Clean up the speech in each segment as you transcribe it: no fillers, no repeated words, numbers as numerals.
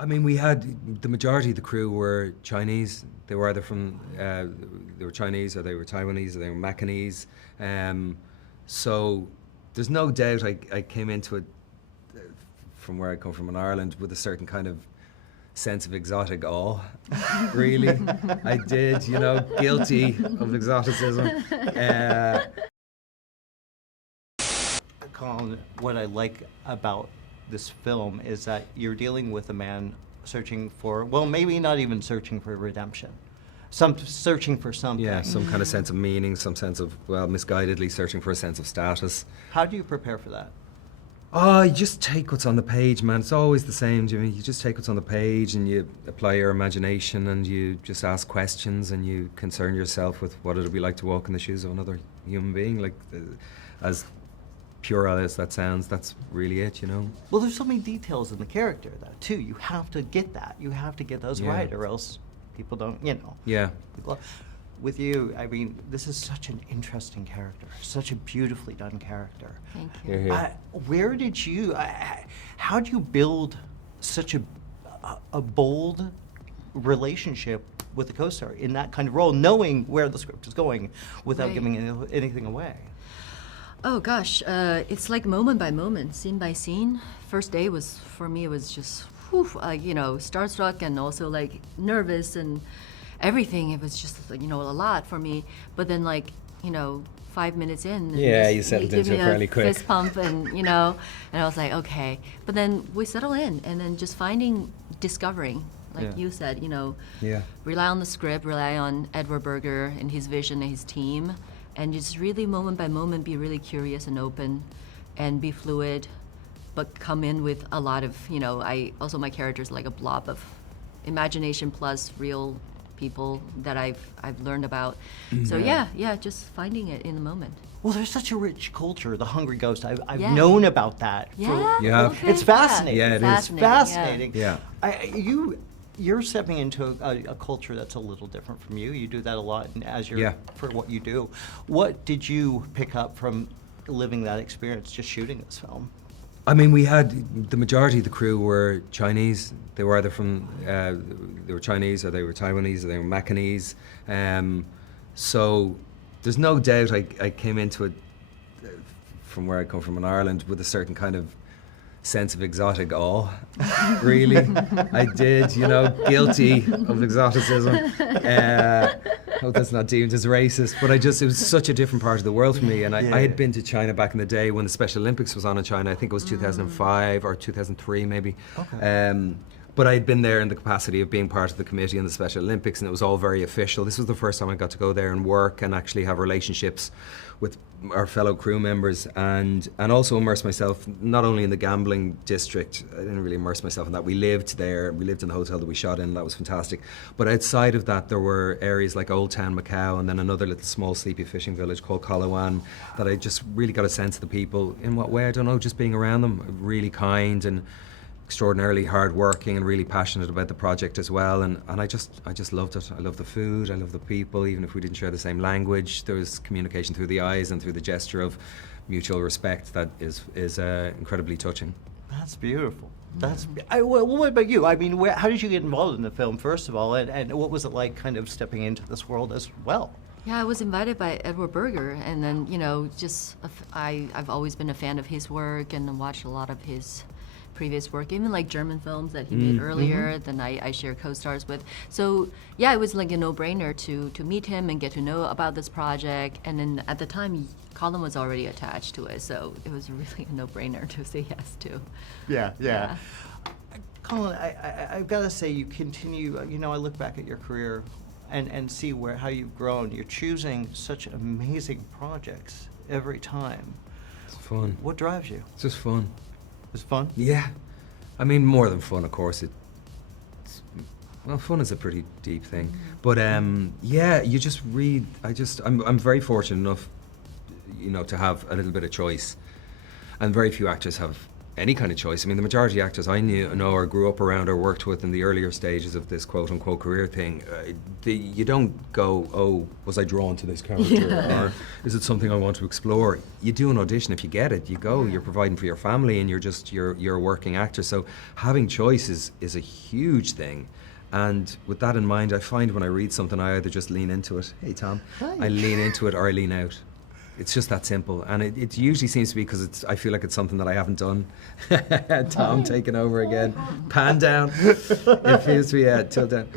I mean, we had the majority of the crew were Chinese. They were either from they were Chinese or they were Taiwanese or they were Macanese. So there's no doubt I came into it from where I come from in Ireland with a certain kind of sense of exotic awe. Really, I did. Guilty of exoticism. Colin, what I like about this film is that you're dealing with a man searching for, well, maybe not even searching for redemption, searching for something. Yeah, some kind of sense of meaning, some sense of, well, misguidedly searching for a sense of status. How do you prepare for that? Oh, you just take what's on the page, man. It's always the same, Jimmy. You just take what's on the page and you apply your imagination and you just ask questions and you concern yourself with what it'll be like to walk in the shoes of another human being. Like, as pure as that sounds, that's really it, Well, there's so many details in the character, though, too. You have to get that. You have to get those right, or else people don't, Yeah. With you, I mean, this is such an interesting character, such a beautifully done character. Thank you. Here, here. Where did you, how do you build such a bold relationship with the co-star in that kind of role, knowing where the script is going without Right. giving anything away? Oh gosh, it's like moment by moment, scene by scene. First day was, for me, it was just, starstruck and also like nervous and everything. It was just, a lot for me. But then 5 minutes in, Yeah, you settled he gave into me it fairly a quick. fist pump and, and I was like, okay. But then we settle in and then just discovering, like Yeah. you said, Yeah. rely on the script, rely on Edward Berger and his vision and his team, and just really moment by moment be really curious and open and be fluid, but come in with a lot of, my character's like a blob of imagination plus real people that I've learned about. So yeah, just finding it in the moment. Well, there's such a rich culture, the Hungry Ghost. I've Yeah. known about that. Yeah, Yeah. okay, It's fascinating. Yeah, it is. It's fascinating. Yeah. You're stepping into a culture that's a little different from you. You do that a lot for what you do. What did you pick up from living that experience, just shooting this film? I mean, we had the majority of the crew were Chinese. They were either from they were Chinese or they were Taiwanese or they were Macanese. So there's no doubt I came into it from where I come from in Ireland with a certain kind of sense of exotic awe. Really, I did. Guilty of exoticism. Hope that's not deemed as racist, but it was such a different part of the world for me. And I had been to China back in the day when the Special Olympics was on in China. I think it was 2005 or 2003 maybe. Okay. But I had been there in the capacity of being part of the committee on the Special Olympics, and it was all very official. This was the first time I got to go there and work and actually have relationships with our fellow crew members and also immerse myself not only in the gambling district. I didn't really immerse myself in that. We lived there. We lived in the hotel that we shot in. That was fantastic. But outside of that, there were areas like Old Town Macau and then another little small sleepy fishing village called Colowan that I just really got a sense of the people. In what way? I don't know, just being around them. Really kind and extraordinarily hard-working and really passionate about the project as well, and I just loved it. I loved the food, I loved the people, even if we didn't share the same language. There was communication through the eyes and through the gesture of mutual respect that is incredibly touching. That's beautiful. What about you? I mean, how did you get involved in the film, first of all, and what was it like kind of stepping into this world as well? Yeah, I was invited by Edward Berger, and then, I've always been a fan of his work and watched a lot of his previous work, even like German films that he made earlier, then I share co-stars with. So yeah, it was like a no-brainer to meet him and get to know about this project. And then at the time, Colin was already attached to it, so it was really a no-brainer to say yes to. Yeah. Colin, I've got to say, you continue, I look back at your career and see how you've grown. You're choosing such amazing projects every time. It's fun. What drives you? It's just fun. It's fun? Yeah. I mean, more than fun, of course. Fun is a pretty deep thing. But you just read. I'm very fortunate enough, to have a little bit of choice. And very few actors have any kind of choice. I mean, the majority of actors I know or grew up around or worked with in the earlier stages of this quote-unquote career thing, you don't go, oh, was I drawn to this character? Or is it something I want to explore? You do an audition. If you get it, you go. You're providing for your family and you're a working actor. So having choice is a huge thing. And with that in mind, I find when I read something, I either just lean into it. Hey, Tom. Hi. I lean into it or I lean out. It's just that simple, and it usually seems to be because I feel like it's something that I haven't done. Tom taking over again, pan down. It feels to be tilt down.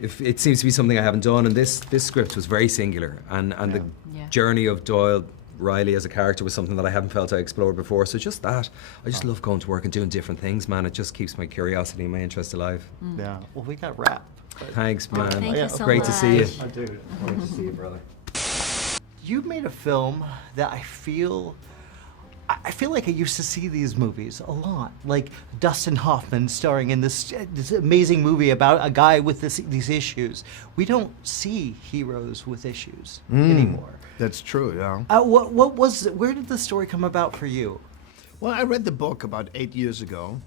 If it seems to be something I haven't done, and this script was very singular, and the journey of Doyle Riley as a character was something that I haven't felt I explored before. So just that, I just love going to work and doing different things, man. It just keeps my curiosity and my interest alive. Yeah. Well, we got wrapped. Thanks, man. Thank you so Great much. to see you. I do. Great to see you, brother. You made a film that I feel like I used to see these movies a lot, like Dustin Hoffman starring in this amazing movie about a guy with these issues. We don't see heroes with issues anymore. That's true, yeah. Where did the story come about for you? Well, I read the book about 8 years ago,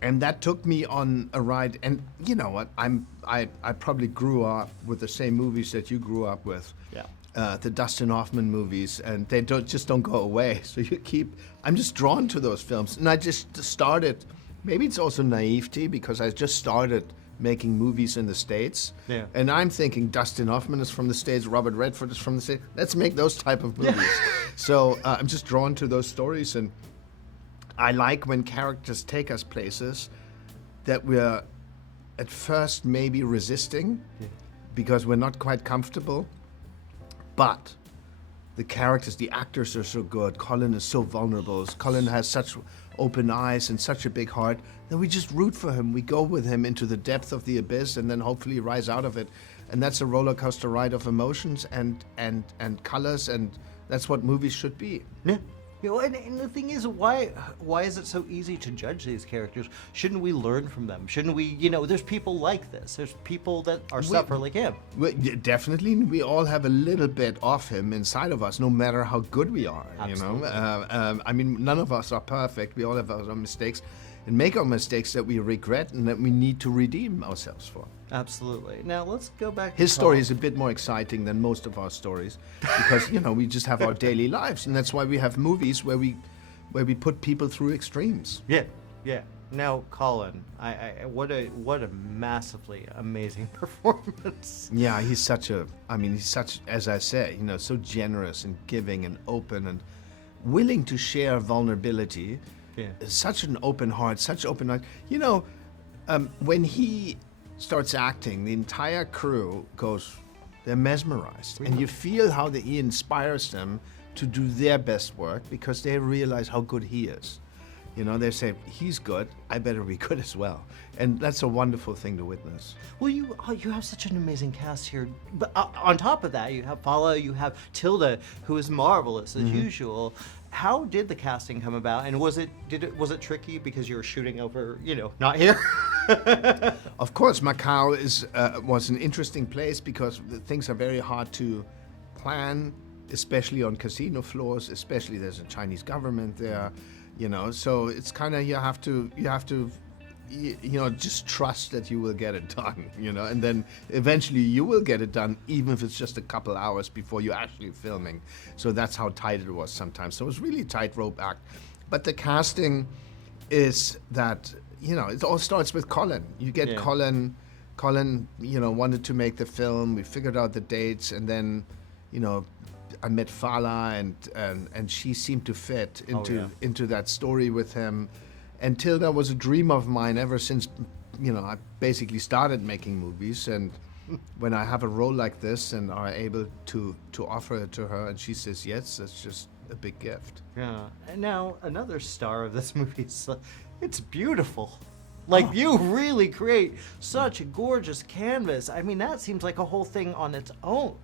and that took me on a ride. And you know what? I probably grew up with the same movies that you grew up with. Yeah. The Dustin Hoffman movies, and they don't go away. So I'm just drawn to those films. And I just started, maybe it's also naivety, because I just started making movies in the States. Yeah. And I'm thinking Dustin Hoffman is from the States, Robert Redford is from the States. Let's make those type of movies. So I'm just drawn to those stories, and I like when characters take us places that we're at first maybe resisting because we're not quite comfortable. But the characters, the actors are so good. Colin is so vulnerable. Colin has such open eyes and such a big heart that we just root for him. We go with him into the depth of the abyss and then hopefully rise out of it. And that's a roller coaster ride of emotions and colors, and that's what movies should be. Yeah. You know, and the thing is, why is it so easy to judge these characters? Shouldn't we learn from them? Shouldn't we, there's people like this. There's people that are suffer like him. Definitely, we all have a little bit of him inside of us, no matter how good we are. Absolutely. I mean, none of us are perfect. We all have our mistakes, and make our mistakes that we regret and that we need to redeem ourselves for. Absolutely. Now let's go back. His story is a bit more exciting than most of our stories because we just have our daily lives, and that's why we have movies where we put people through extremes. Yeah. Now, Colin, what a massively amazing performance. Yeah, he's such, as I say, so generous and giving and open and willing to share vulnerability. Yeah. Such an open heart, such open heart. When he starts acting, the entire crew they're mesmerized. And you feel how he inspires them to do their best work because they realize how good he is. They say, he's good, I better be good as well. And that's a wonderful thing to witness. Well, you have such an amazing cast here. But on top of that, you have Fala, you have Tilda, who is marvelous as usual. How did the casting come about? And was it tricky because you were shooting over, not here? Of course, Macau was an interesting place because things are very hard to plan, especially on casino floors. Especially there's a Chinese government there, So it's kind of you have to just trust that you will get it done, and then eventually you will get it done, even if it's just a couple hours before you're actually filming. So that's how tight it was sometimes. So it was really a tightrope act. But the casting is that, it all starts with Colin. You get Colin, wanted to make the film. We figured out the dates, and then, I met Fala, and she seemed to fit into that story with him. And Tilda was a dream of mine ever since, I basically started making movies. And when I have a role like this and are able to offer it to her and she says yes, that's just a big gift. Yeah. And now another star of this movie, it's beautiful. Like, you really create such a gorgeous canvas. I mean, that seems like a whole thing on its own.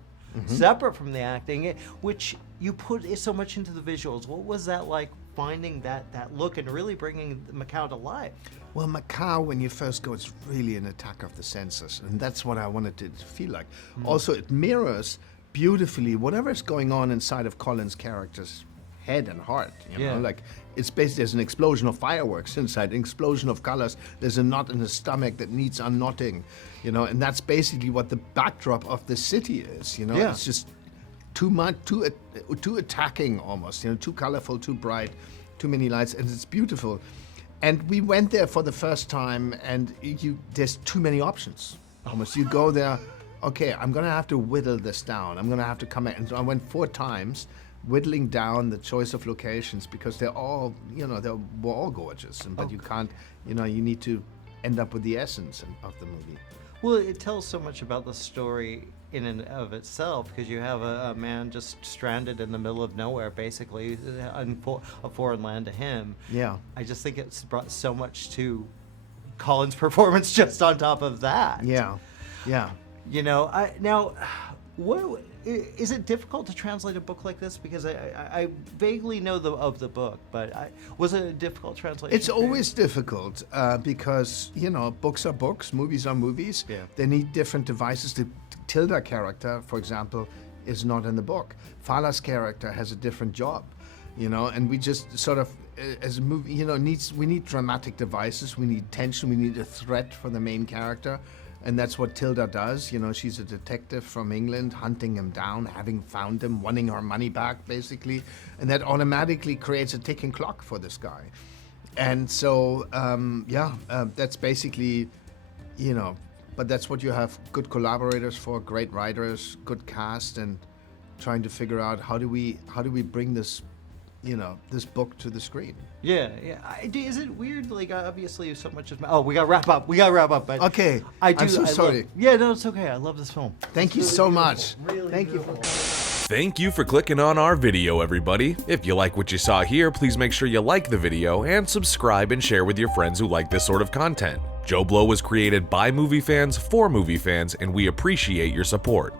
Separate from the acting, which you put so much into the visuals. What was that like, finding that look and really bringing Macau to life? Well, Macau, when you first go, it's really an attack of the senses, and that's what I wanted it to feel like. Also, it mirrors beautifully whatever's going on inside of Colin's characters. head and heart. You Yeah. know, like it's basically there's an explosion of fireworks inside, an explosion of colors. There's a knot in the stomach that needs unknotting, you know, and that's basically what the backdrop of the city is. You know, Yeah. it's just too much, too attacking almost. You know, too colorful, too bright, too many lights, and it's beautiful. And we went there for the first time, and there's too many options. Almost, you go there. Okay, I'm gonna have to whittle this down. I'm gonna have to come back. And so I went 4 times, whittling down the choice of locations because they're all, you know, they were all gorgeous. But you can't, you know, you need to end up with the essence of the movie. Well, it tells so much about the story in and of itself because you have a man just stranded in the middle of nowhere, basically, on a foreign land to him. Yeah. I just think it's brought so much to Colin's performance just on top of that. Yeah. Yeah. You know, what is it difficult to translate a book like this? Because I vaguely know of the book, but was it a difficult translation? It's always difficult because, you know, books are books, movies are movies. Yeah. They need different devices. The Tilda character, for example, is not in the book. Fala's character has a different job, you know, and we just sort of, as a movie, you know, we need dramatic devices, we need tension, we need a threat for the main character. And that's what Tilda does. You know, she's a detective from England, hunting him down, having found him, wanting her money back, basically. And that automatically creates a ticking clock for this guy. And so, that's basically, you know, but that's what you have good collaborators for, great writers, good cast, and trying to figure out how do we bring this, you know, this book to the screen. Yeah. Is it weird? Like, obviously, so much is. Oh, we got to wrap up. But Okay. I do. I'm so sorry. No, it's okay. I love this film. Thank you so much. Thank you for coming. Thank you for clicking on our video, everybody. If you like what you saw here, please make sure you like the video and subscribe and share with your friends who like this sort of content. JoBlo was created by movie fans for movie fans, and we appreciate your support.